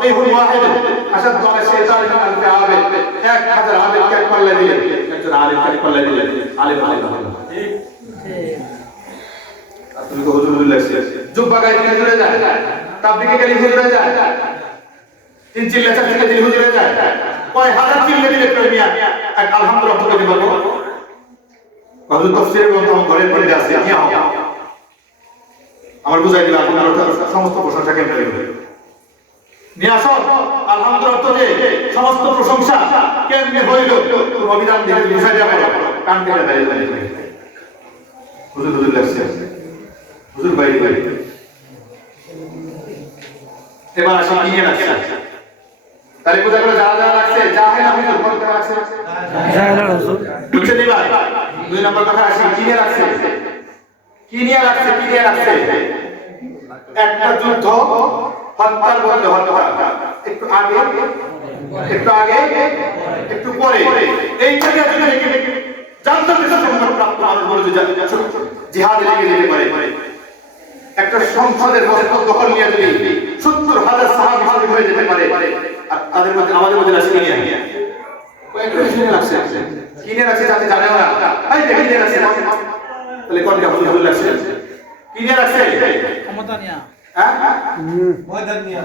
ফাকিহুল ওয়াহিদ আশাদু আলা শাইতান মিন আলফি আবিদ 1000 আবিদকে এক পাল্লা দিলেন একজন আলিমকে এক পাল্লা দিলেন আলিম ঠিক তুমি তো হুজুর লাগছে জুব্বা গায়ে দিলে হুজুরে যায় তাবলিগে গেলে হুজুরে যায় তিন চিল্লা চার চিল্লা দিলে হুজুরে যায় কয় হাজার চিল্লা দিলে প্রেমিয়া এক আলহামদুলিল্লাহ বলতে পারবো হুজুর তাফসীরের গ্রন্থ আমার ঘরের মধ্যে আছে নিয়ে আও আমার বুঝাই দিলাম আপনার সমস্ত প্রশংসা কেমন লাগবে নিয়ে আসো আলহামদুলিল্লাহ যে সমস্ত প্রশংসা কেমনে হইল অভিধান দিয়ে বুঝাই দেওয়া কান কেটে দাঁড়িয়ে হুজুর হুজুর লাগছে হুজুর বাইরে বাইরে এবার আসি কি নিয়ে লাগছে তাহলে বোঝা গেল যারা যারা লাগছে জাহেল আমি তো বলতে লাগছে জাহেল হুজুর বুঝতে দিবা দুই নম্বর কথা আসি কি নিয়ে লাগছে কি নিয়ে লাগছে একটা যুদ্ধ হত্যার বদলে হত্যা একটু আগে একটু পরে এইটাকে যদি জান্নাতের সম্মান প্রাপ্ত মানুষ বলে যে জিহাদে লেগে যেতে পারে একটা সংসদের মসজিদ দখল নিয়ে যদি 70,000 সাহাবী শহীদ হয়ে যেতে পারে আর তাদের মধ্যে আমাদের মধ্যে আছে কি নিয়ে কয়েকটা বিষয় লাগছে কি নিয়ে লাগছে যাতে জানেও না এই দেখি নিয়ে লাগছে তাহলে কোনটা ভুল লাগছে কি নিয়ে লাগছে ক্ষমতা নিয়ে হ্যাঁ ময়দান নিয়ে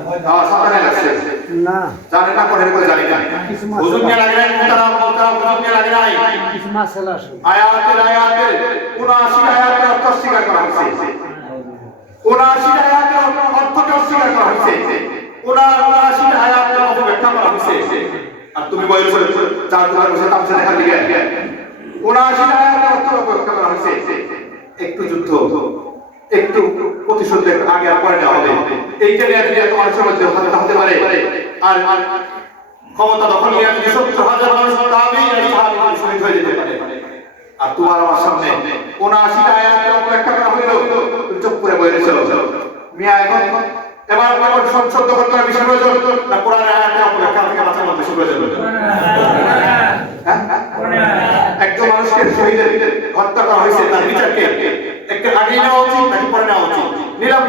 সাতানে লাগছে না জানে না কোন করে জানি না হুজুর নিয়ে লাগে না মুতারা হুজুর নিয়ে লাগে না কিছু মাসালা আছে আয়াতের 79 আয়াতের অর্থ স্বীকার করা হয়েছে 79 আয়াতের অর্থকে অস্বীকার করা হয়েছে 79 আয়াতের অপব্যাখ্যা করা হয়েছে আর তুমি বলছো চার দোকান বসে তামসা দেখার দিকে 79 আয়াতের অর্থ অপব্যাখ্যা করা হয়েছে একটু যুদ্ধ একটু প্রতিশোধ আগে আর পরে নেওয়া হবে এইটা নিয়ে যদি এত মানুষের মধ্যে হতে পারে আর ক্ষমতা দখল নিয়ে যদি 70,000 মানুষ তাহলেই শহীদ হয়ে যেতে পারে আর তোমার আমার সামনে 79 আয়াতের অপব্যাখ্যা করা হইল তুমি চুপ করে বসে রেখেছো মিয়া এখন এবার কোন সংসদ দখল করা বেশি প্রয়োজন না কোরআনের আয়াতের অপব্যাখ্যা থেকে বাঁচানো বেশি প্রয়োজন একজন মানুষকে শহীদের হত্যা করা হয়েছে তার বিচারকে একটা আগে নেওয়া উচিত নাকি পরে নেওয়া উচিত নিলাম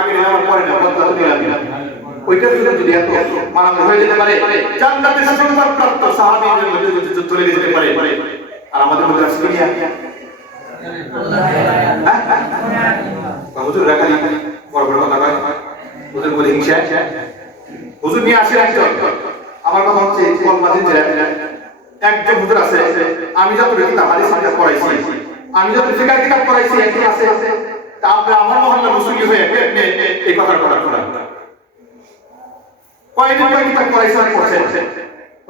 আগে নেওয়ার পরে নেওয়া হত্যা তো নিলাম ওইটার জন্য যদি এত মারামারি হয়ে যেতে পারে জান্নাতের সুসংবাদ প্রাপ্ত সাহাবীদের মধ্যে যদি যুদ্ধ লেগে যেতে পারে আর আমাদের মধ্যে আসলে কি হুজুর রাখালি বড় বড় কথা কয় হুজুর বলে হিংসা হুজুর নিয়ে আসে একজন আমার কথা হচ্ছে কলমাদিন জেলা একজন হুজুর আছে আমি যত কিতাব হাদিস কিতাব পড়াইছি আমি যত ফিকাহ কিতাব পড়াইছি একজন আছে তা আপনি আমার মহল্লা মুসল্লি হয়ে আপনি এই কথাটা করা কয়দিন কয় কিতাব পড়াইছি আর পড়ছেন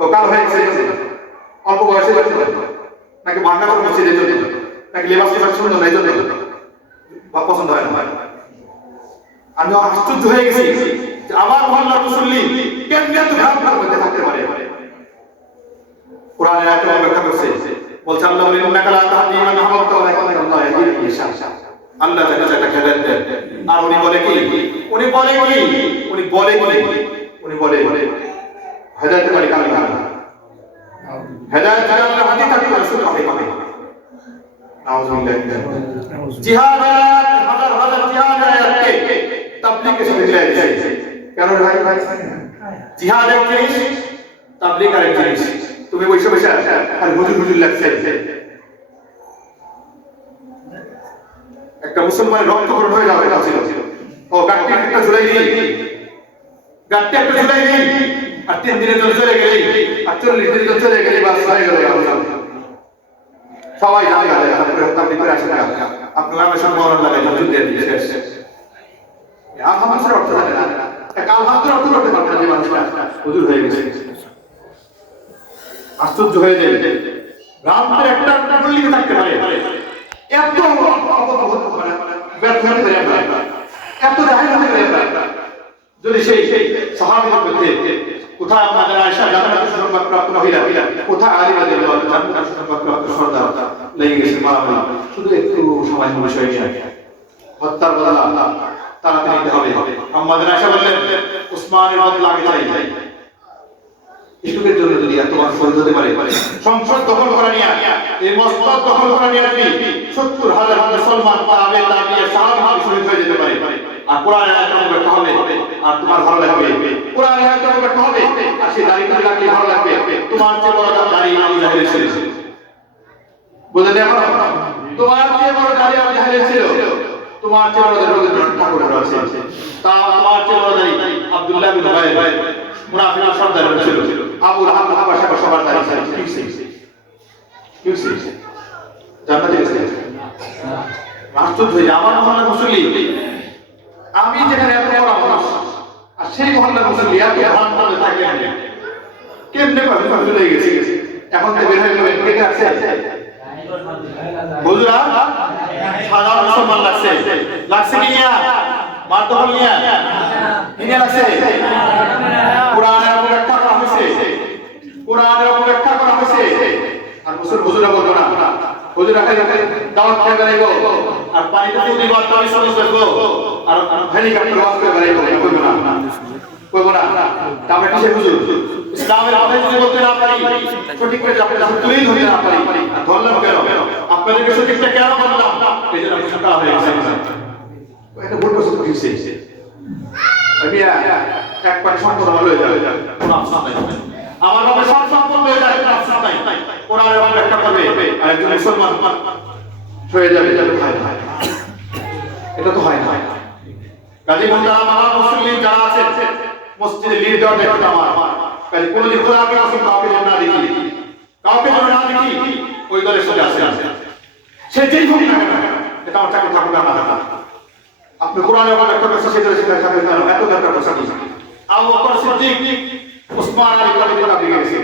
ও কাল হয়ে গেছে অল্প বয়সে নাকি বাংলা করে মসজিদের জন্য নাকি লেবাস লেবাস সুন্দর এই জন্য বা পছন্দ হয় না আমি আশ্চর্য হয়ে গেছি যে আমার মহল্লার মুসল্লি কেমনে এত খারাপ মধ্যে থাকতে পারে কোরআনের আয়াত ব্যাখ্যা করছে বলছে আল্লাহ বলেন ইন্নাকা লা তাহদি মান আহবাবতা ওয়ালাকিন আল্লাহ ইয়াহদি মান ইয়াশা আল্লাহ তাআলা যাকে হেদায়েত দেন আর উনি বলে হেদায়েতের মালিক আল্লাহ হেদায়েত যারা আল্লাহ হাতে থাকে রাসূল পাবে নাউযুবিল্লাহ জিহাদ হাজার জিহাদ আয়াতকে তাবলীগের সাথে মিলাইছে কেন ভাই জিহাদ এক জিনিস তাবলীগ আরেক জিনিস তুমি বসে আর হুজুর লাগছে একটা মুসলমানের রক্তকরণ হয়ে যাবে ছিল ও গাট্টি একটা ঝুলাই দিই আর 3 দিনের জন্য চলে গেলেই আর 40 দিনের জন্য চলে গেলেই বাস হয়ে গেল সবাই জানে তাবলীগ করে আসে না আপনার নামে সব মরণ লাগাই হুজুর দিয়ে দিয়ে শেষ আলহামদুলিল্লাহ অর্থ জানে না আলহামদুলিল্লাহ অর্থ করতে পারবে না যে মানুষটা হুজুর হয়ে গেছে আশ্চর্য হয়ে যায় রাতের একটা পল্লীতে থাকতে পারে এত ব্যর্থ হতে পারে এত জাহেল হতে পারে যদি সেই সাহাবীদের মধ্যে কোথায় আমাদের আয়েশা জান্নাতের সুসংবাদ প্রাপ্ত মহিলা কোথায় আলী রাদিয়াল্লাহু আনহু জান্নাতের সুসংবাদ প্রাপ্ত সর্দার লেগে গেছে মারামারি শুধু একটু সময় বিষয় নিয়ে হত্যার বদলা তাড়াতাড়ি নিতে হবে আমাদের আয়েশা বললেন উসমানের বদলা আগে চাই ইসুকের জন্য যদি এত মানুষ শহীদ হতে পারে সংসদ দখল করা নিয়ে এই মসজিদ দখল করা নিয়ে যদি 70,000 মুসলমান তাবে তাবিয়ে সাহাবী শহীদ হয়ে যেতে পারে আর কোরআনের আয়াত করতে হবে আর তোমার ভালো লাগবে কোরআনের আয়াত করতে হবে আর সেই দাড়ি করে লাগলে ভালো লাগবে তোমার চেয়ে বড় দাড়ি আবু জাহেলের ছিল বুঝতে দেখো তোমার চেয়ে বড় দাড়ি আবু জাহেলের ছিল তোমার চেয়ে বড় দাড়ি রবীন্দ্রনাথ ঠাকুরের আছে তা তোমার চেয়ে বড় দাড়ি আব্দুল্লাহ বিন উবাই মুনাফিকের সর্দারের ছিল আবু লাহাব হাবাশা সবার দাড়ি ছিল কি জান্নাতে গেছে আশ্চর্য হয়ে আমার মহল্লার মুসল্লি আমি যেখানে এত বড় মানুষ আর সেই মহল্লার মুসল্লি এত ভান করে থাকে কেমনে করে চলে গেছে এখন তো বের হয়ে যাবে কে আছে হুজুরা সাধারণ মুসলমান লাগছে লাগছে কি নিয়া মারতে হল নিয়া নিয়া লাগছে কোরআনের ব্যাখ্যা করা হয়েছে কোরআনের ব্যাখ্যা করা হয়েছে আর হুজুরা বলবো না হুজুরা খালি দাওয়াত খেয়ে বেড়াইবো আর পানিতে যদি বাদ আমি সব করবো আর হেলিকপ্টার ওয়াজ করে বেড়াইবো কইবো না তারপরে কিসের হুজুর ইসলামের কথা যদি বলতে না পারি সঠিক করে আপনি তুলেই ধরতে না পারি ধরলাম কেন আপনাদেরকে সঠিকটা কেন বললাম এই জন্য শঙ্কা হয়ে গেছে এটা ভুল প্রশ্ন দিয়েছে আমি এক পারে সম্পূর্ণ হয়ে যাবে কোনো আফসোস নাই আমার বাবা সব সম্পূর্ণ হয়ে যাবে কোনো আফসোস নাই কোরআনের ব্যাখ্যা করবে আর একজন মুসলমান হয়ে যাবে ভাই এটা তো হয় না কাজী মুন্তাহা মাওলানা মুসলিম যারা আছে মসজিদে লিড দেওয়ার দায়িত্ব আমার কাজে কোনদিন খোলাকে আসুন কাউকে যেন না দেখি ওই দলের সাথে আসে সে যেই হোক না কেন এটা আমার চাকরি থাকুক না থাকা আপনি কোরআনের ব্যাখ্যা করছে সেই দলের সাথে থাকবে কেন এত দরকার করছে আবু বকর সিদ্দিক উসমান আলী কলিদের দাবি গেছে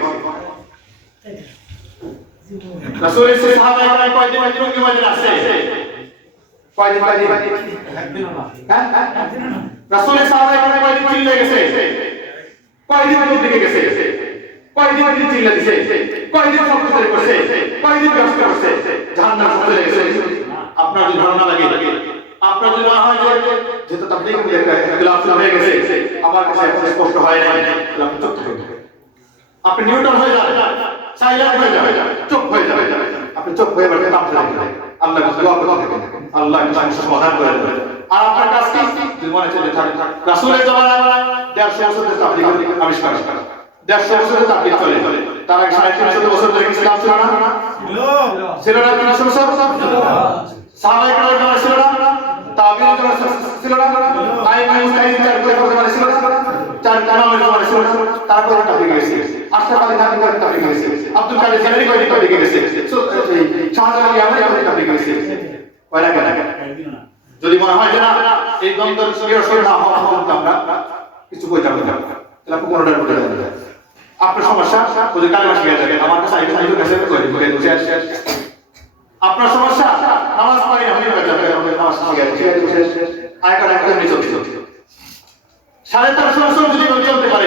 রাসূলের সাহাবায়ে কেরাম কয়দিন কি মজা আছে কয়দিন হ্যাঁ রাসূলের সাহাবায়ে কেরাম কয়দিন চিল্লে গেছে কয়দিন দূর দিকে গেছে কয়দিন চিল্লা দিছে কয়দিন সবকিছু করছে কয়দিন ব্যস্ত করছে জাহান্নাম চলে গেছে আপনার যদি ধারণা লাগে আপনার যদি মনে হয় যে যেহেতু তাবলীগ একটা ইখতিলাফ হয়ে গেছে আমার কাছে স্পষ্ট হয় না আপনি চুপ থাকুন আপনি নিউট্রাল হয়ে যাবেন সাইলেন্ট হয়ে যাবেন চুপ হয়ে যাবেন আপনি চুপ হয়ে যাবেন কাম চলে যাবে আল্লাহ কাছে দোয়া করতে থাকেন আল্লাহ ইনশাআল্লাহ সমাধান করে দেবেন আর আপনার কাজ কি জীবনে চলে থাকে রাসূলের জামানায় 150 বছরের তাবলীগ আবিষ্কার 150 বছরের তাবলীগ চলে তার আগে 350 বছর ধরে ইসলাম ছিল না ছিল না 300 বছর সাহাবায়ে কেরামের জামানায় ছিল না তাবিঈন জামানায় ছিল না আইমা মুস্তাহিদ চার করে জামানায় ছিল না চার ইমামের জামানায় ছিল না তারপরে তাবলীগ গেছে আশরাফ আলী থানভী করে তাবলীগ গেছে আব্দুল কাদের জিলানী করে তাবলীগ গেছে শাহজালাল ইয়ামানি করে তাবলীগ গেছে কয়লা কেন যদি মনে হয় যে না এই দ্বন্দ্বের সঙ্গে না হওয়া পর্যন্ত আমরা কিছু বইতে হবে তাহলে আপনি কোনটার বলে যাবেন আপনার সমস্যা ওই কালেমা শিখে যাবে আমার কাছে আইডি কাছে করে বলে বসে আসে আপনার সমস্যা নামাজ পড়ি আমি যাবে নামাজ শিখে বসে আয়কার একদম নিচে চলছে 1350 বছর যদি চলতে পারে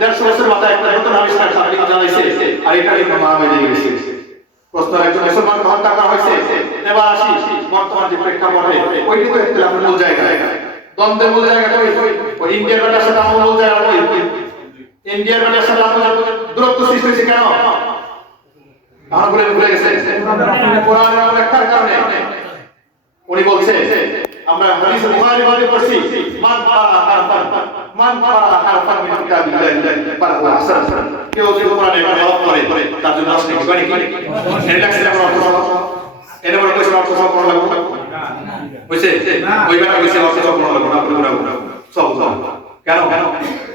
150 বছর মাথায় একটা নতুন আবিষ্কার তাবলীগ জানাইছে আর এটা কিন্তু মহামারী হয়ে গেছে প্রশ্ন একজন মুসলমানকে হত্যা করা হয়েছে এবার আসি বর্তমান যে প্রেক্ষাপটে ওইটি তো ইখতিলাফের মূল জায়গা দ্বন্দ্বের মূল জায়গাটা ওই ইন্ডিয়ার ব্যাটার সাথে আমার মূল জায়গা ইন্ডিয়ার ব্যাটার সাথে আমাদের দূরত্ব সৃষ্টি হয়েছে কেন আমরা ভুলে গেছে কোরআনের ব্যাখ্যার কারণে উনি বলছে আমরা হাদিস বুখারী বাদে পড়ছি মান পারা হারফান মিন কিতাবিল্লাহ পারা আহসান কেউ যদি কোরআনে বাদ করে তার জন্য আসলে কি করে কি রিল্যাক্স এর অর্থ এর বড় কিছু অর্থ সব পড়া লাগবে বুঝছে ওই বেটা কইছে অর্থ সব পড়া লাগবে না পুরো সব কেন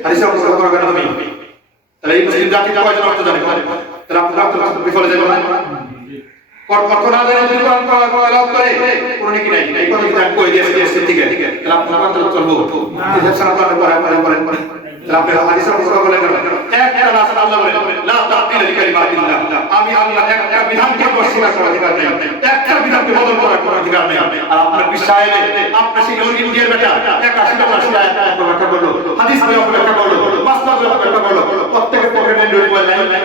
হাদিসের অর্থ সব পড়া কেন তুমি তাহলে এই মুসলিম জাতি কয়জন অর্থ জানে তাহলে আপনি বিফলে যাবেন না কর্কনা জানে যদি কোরআন পড়া লাভ করে কোনো কি নাই এই কথা কি কই দিয়েছে ঠিক আছে তাহলে আপনি কোরআন চলবো এই যে সারা পড়া পড়া তাহলে আপনি হাদিসের কথা বলেন একটা রাসূল আল্লাহ বলেন লা তাবদীল লিকালিমাতিল্লাহ আমি আল্লাহ একটা বিধানকে অস্বীকার করার অধিকার নেই একটা বিধানকে বদল করার কোনো অধিকার নেই আর আপনার বিশ্বাসে আপনার সেই ইন্ডিয়ার বেটা 81টা রাশি আয়াত ব্যাখ্যা করলো হাদিস ব্যাখ্যা করলো মাসনাদ ব্যাখ্যা করলো প্রত্যেককে পকেটে অ্যান্ড্রয়েড মোবাইল নাই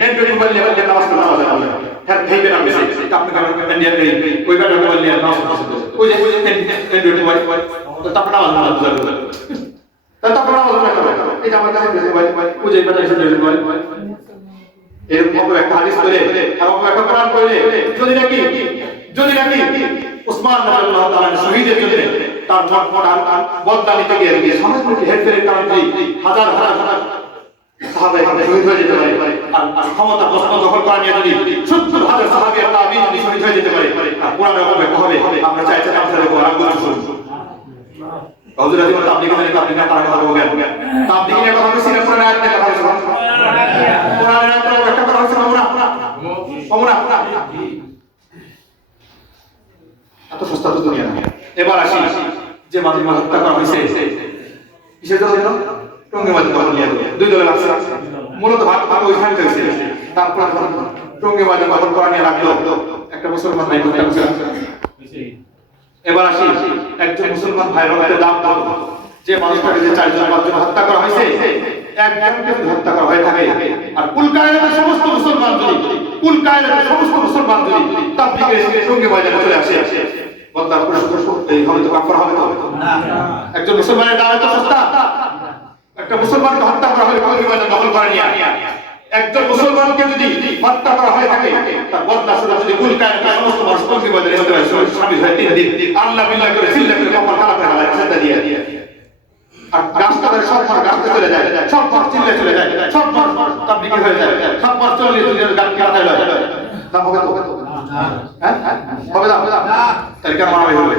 অ্যান্ড্রয়েড মোবাইল নিয়ে আপনি নামাজ পড়তে পারবেন হ্যাঁ ভাইবেন আপনি আপনি কারণ ইন্ডিয়ার ওই বেটা মোবাইল নিয়ে নামাজ পড়তে ওই যে অ্যান্ড্রয়েড মোবাইল তো তারপর নামাজ পড়তে তারপর নামাজ পড়তে এটা আমার কাছে মোবাইল বুঝে বেটা এসে মোবাইল এরকম একটা হাদিস করে এবং একটা কোরআন পড়লে যদি নাকি উসমান রাদিয়াল্লাহু তাআলা শহীদের জন্য তার বদলা নিতে গিয়ে সমাজকে হেরফেরের কারণে হাজার হাজার সাহাবায়ে শহীদ হয়ে যেতে পারে। আর ক্ষমতা বস্তু দখল করা নিয়ে যদি 70,000 সাহাবী আর তাবিঈন যদি শহীদ হয়ে যেতে পারে, কোরআনের হবে আমরা চাইছি আমাদের কোরআন গুলো হুজুর আজীবন তাবলীগ তার কথা বলবেন। তাবলীগের কথা বলছি না, কোরআনের আয়াতের কথা বলছি। কোরআনের আয়াতের ব্যাখ্যা করা হয়েছে আমরা এত সস্তা তো দুনিয়া না। এবার আসি যে মানুষ হত্যা করা হয়েছে কিসের জন্য? টঙ্গীবাজার দখল নিয়ে 2 দলে লাগছে, মূলত ভাগ ওইখান থেকে হয়েছে। তারপর টঙ্গীবাজার দখল করা নিয়ে লাগলো একটা মুসলমান নাই হত্যা করছে। এবার আসি একজন মুসলমান ভাইয়ের রক্তের দাম কত? যে মানুষটাকে যে 4-5 জন হত্যা করা হয়েছে, একজনকে হত্যা করা হয়ে থাকে আর কুল কায়নাতের সমস্ত মুসলমান যদি তাবলীগের সঙ্গে বাজারে চলে আসে, বদলার এই হবে তো কাফারা হবে না। একজন মুসলমানের দাম এত সস্তা, একটা মুসলমানকে হত্যা করা হয় কুল বাজার দখল করে নিয়ে। একজন মুসলমানকে যদি হত্যা করা হয়ে থাকে, তার বদলা শুধু যদি কুল কায়নাতের সমস্ত মানুষ কুল বাজারে হতে পারে, শামিল হয় 3 দিন আল্লাহ বিল্লাহ করে চিল্লা করে কপাল কালা করে হালায় ছেড়ে দিয়ে আর রাস্তায় সব মানুষ রাস্তায় চলে যায়, সব মানুষ চিল্লা চলে যায়, সব মানুষ তাবলীগী হয়ে যায়, সব মানুষ চলে গান কাটায় লয়। দাম হবে তো? হ্যাঁ হবে না? তাহলে কেন মারা হবে?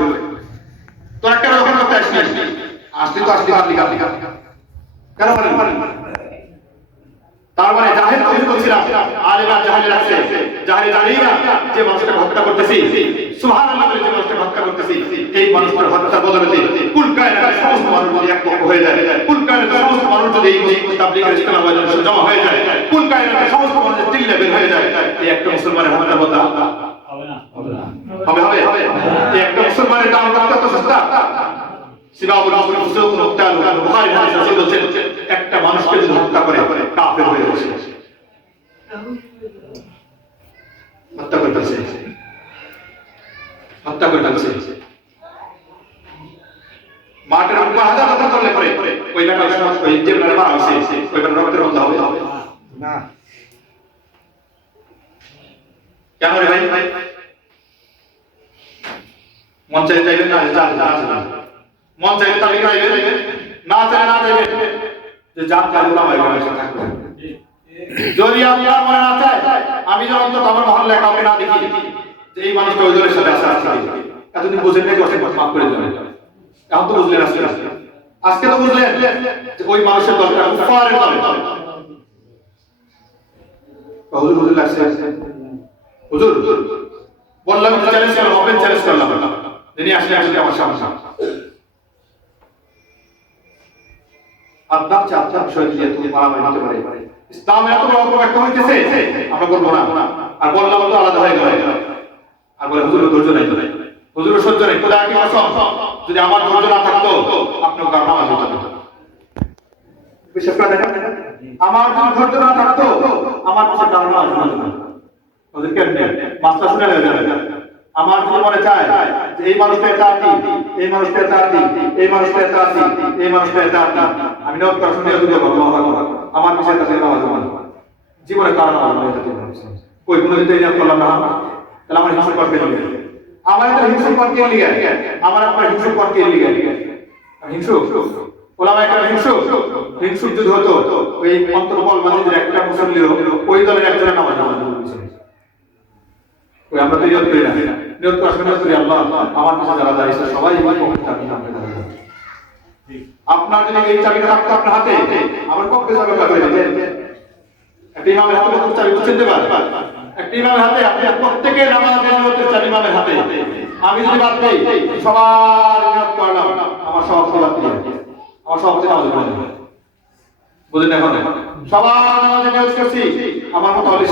তো একটা যখন করতে আসলি তো আসলি তাবলীগ কেন বলেন? তার মানে জাহেল তৌহিদ বলছিলাম, আলেমা জাহেল আছে, জাহেল জানিনা যে মানুষকে হত্যা করতেছি, সুবহানাল্লাহ বলে যে মানুষকে হত্যা করতেছি, এই মানুষের হত্যার বদলে কুল কায়নাতের সমস্ত মানুষ যদি একমত হয়ে যায়, কুল কায়নাতের সমস্ত মানুষ যদি এই তাবলীগের ইসলাম বাজারে জমা হয়ে যায়, কুল কায়নাতের সমস্ত মানুষ চিল্লা বের হয়ে যায়, এই একটা মুসলমানের হত্যার বদলা হবে না? হবে। এই একটা মুসলমানের দাম কত সস্তা? সিবাবুল মুসলিম মুক্তাল বুখারী হাদিসে বলছেন, একটা মানুষকে যদি হত্যা করে কাফের হয়ে যাবে। হত্যা করতেছে মাঠের উপর হাজার হাজার করলে পরে ওই এলাকার ওই যে মারা হয়েছে ওই রক্তের বন্ধ হবে না? কেন রে ভাই? মন চাইলে যাইবেন না, মন চাইলে তাবলীগ যাইবেন, না চাইলে না যাইবেন। যে জাত কালে ওলামা ইকরামের সাথে থাকবে। যদি আল্লাহ মনে না চায়, আমি যেন অন্তত আমার মহল্লায় কাউকে না দেখি যে এই মানুষটা ওই দলের সাথে আছে, এতদিন বুঝেন নাই, কষ্ট মাফ করে দেবেন। এখন তো বুঝলেন, আজকে তো বুঝলেন যে ওই মানুষের দলটা কুফারের দল। হুজুর লাগছে, হুজুর বললাম চ্যালেঞ্জ করলাম, ওপেন চ্যালেঞ্জ করলাম, যিনি আসলে আমার সামনে আপনার বিষয় দিয়ে তুমি মারামারি হতে পারে। ইসলামের এত বড় অপব্যাখ্য হইতেছে, আমরা করবো না। আর বললাম তো আলাদা হয়ে গেল, আর বলে হুজুর ধৈর্য নাই, হুজুর সহ্য নেই, খোদা কি কসম, যদি আমার ধৈর্য না থাকতো আপনি কার নামাজ হতো না। বিশ্বাস করেন? আমার যদি ধৈর্য না থাকতো আমার কাছে কার নামাজ হতো না। ওদের কেমনে মাস্টার শুনে নেবেন। আমার যদি মনে চায় যে এই মানুষটা এটা আতি, এই মানুষটা এটা আতি, এই মানুষটা এটা আতি, এই মানুষটা এটা আতি, আমি নক করার শুনে যদি বলবো আমার বিষয় কাছে নামাজ হবে জীবনে কার নামাজ হতো না। কই কোনোদিন তো এই নিয়ম করলাম না, তাহলে আমার হিংসা করতে হবে। আমার এটা হিংসা করতে লিগে, আমার আপনার হিংসা করতে লিগে হিংসু ওলামা একটা হিংসু যদি হতো ওই অন্তর্বল মাঝে একটা মুসল্লি ওই দলের একজনের নামাজ ওই আমরা তো নিয়ত করি না, নিয়ত করার সময় করি আল্লাহ আমার কাছে যারা দাঁড়িয়েছে সবাই আপনার যদি এই চাবিটা থাকতো আপনার হাতে, আমার পক্ষে যাবে একটা ইমামের হাতে চাবি বুঝছেন দেবার, একটা ইমামের হাতে আপনি প্রত্যেকের নামাজের নিয়তের চাবি ইমামের হাতে। আমি যদি বাদ দেই সবার নিয়ত করলাম, আমার সভাপতি বাদ দিয়ে আমার সভাপতি নামাজ পড়ে বুঝলেন? এখন সবার নামাজে নিয়ত করছি, আমার মতো হলে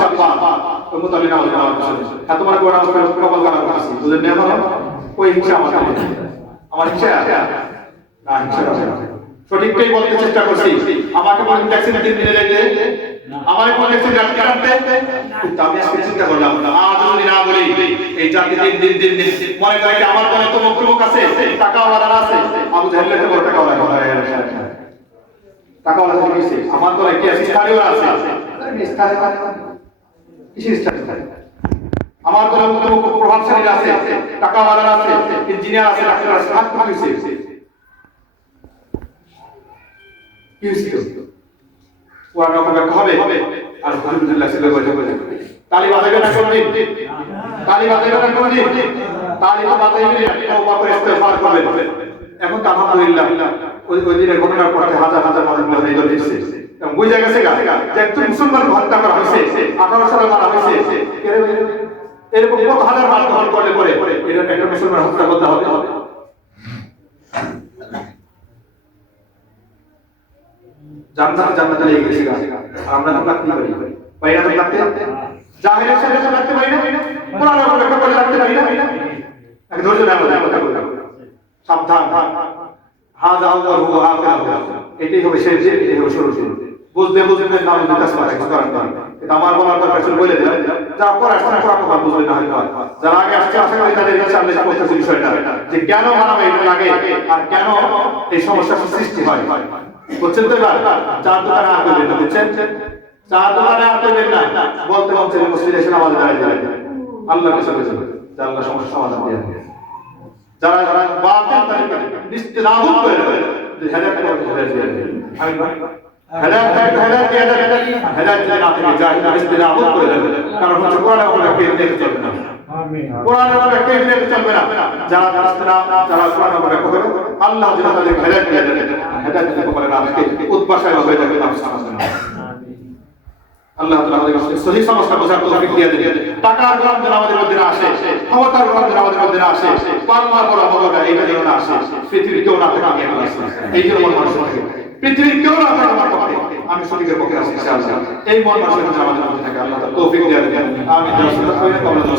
ওই মতো আমি নামাজ পড়া এত মানে করে নামাজ পড়ে কপাল কাটা করতেছি, বুঝলেন? এখন ওই হিংসা আমার হিংসা না, হিংসা সঠিকটাই বলতে চেষ্টা করছি। আমাকে বলেন ট্যাক্সি 3 দিনে যাইতে, আমাকে বলেন ট্যাক্সি কাটতে, কিন্তু আমি আজকে চিন্তা করলাম আজ যদি না বলি এই জাতি দিন মনে করে আমার মনে তো মুখ আছে, টাকাওয়ালা আছে, আবু জাহেল এত বড় টাকাওয়ালা টাকাওয়ালা হইছে, আমার তো কি আছে স্থানীয় আছে, কিসের স্থানীয় আমার দলের মতো প্রভাবশালী আছে, টাকাওয়ালা আছে, ইঞ্জিনিয়ার আছে, ডাক্তার আছে, হাত পাকিয়েছে কি হয়েছিল কোরআন ব্যাখ্যা হবে আর আলহামদুলিল্লাহ ছেলে বসে বসে তালি বাজাবে না কোনদিন, তালি বাজাবে না কোনদিন, তালি তো বাজাইবে তওবা করে ইস্তেগফার করবে। এখন তো আলহামদুলিল্লাহ ওই দিনের ঘটনার পরে হাজার হাজার মানুষ এই দল এসেছে এবং বুঝে গেছে যে একজন মুসলমান হত্যা করা হয়েছে, 18 সালে মারা হয়েছে, এরকম কত হাজার মানুষ গ্রহণ করলে পরে এটা একটা মুসলমান হত্যা করতে হবে। জান্নাতে লেগে গেছে আর আমরা তো লাগতে পারি বাইরে তো লাগতে জাহিরের সাথে তো লাগতে পারি না, কোরআন আর ব্যাখ্যা করে লাগতে পারি না। এক ধৈর্য না কথা বলি, সাবধান, হাযা আল্লাহু আখিরাহ, এটাই হবে শেষ, এটাই হবে শুরু। বুঝতে না বুঝতে কাজ করা কিছু করার নেই। এটা আমার বলার দরকার ছিল, বলে দিলাম যা করার সময় করা কথা বুঝবে না হয়তো যারা আগে আসছে আশা করি তাদের কাছে আমরা করতেছি বিষয়টা যে কেন মানব এটা লাগে আর কেন এই সমস্যার সৃষ্টি হয়। বুঝছেন তো? এবার চার দোকানে আর করবেন না, বুঝছেন? চার দোকানে আর করবেন না, বলতে বলতে মসজিদে এসে নামাজ দাঁড়িয়ে যাবেন, আল্লাহর কাছে বলবেন যে আল্লাহ সমস্যা সমাধান দিয়ে দেন। যারা বাতিল তারিকা নিস্তেনাবুদ করে দেবে যে হেদায়েত করে হেদায়েত দিয়ে আমি হেদায়েত দিয়ে দেন, হেদায়েত দিয়ে না থেকে জাহিল নিস্তেনাবুদ করে দেবে। কারণ হচ্ছে কোরআন আমরা কেউ দেখতে চলবে না, কোরআন আমরা কেউ দেখতে চলবে না। যারা যারা কোরআন আমরা করবে আল্লাহ যেন তাদের হেদায়েত দিয়ে দেন, হেদায়েত দিতে পারে না আমাকে উদ্বাসায় হয়ে যাবে না সমাজে। আল্লাহ তাআলা আমাদের সহি সমস্যা বোঝার তৌফিক দিয়ে দেন। টাকার গরম যেন আমাদের মধ্যে না আসে, ক্ষমতার গরম যেন আমাদের মধ্যে না আসে, পাল্লা বড় মগটা এটা যেন না আসে। পৃথিবীর কেউ না থাকে আমি আল্লাহ, এই জন্য মন মানুষ থাকে পৃথিবীর কেউ না থাকে আমার পক্ষে, আমি সঠিকের পক্ষে আছি ইনশাআল্লাহ। এই মন মানুষের জন্য আমাদের মধ্যে থাকে, আল্লাহ তাআলা তৌফিক দিয়ে দেন। আমিন। রাসূলুল্লাহ কবুল করুন।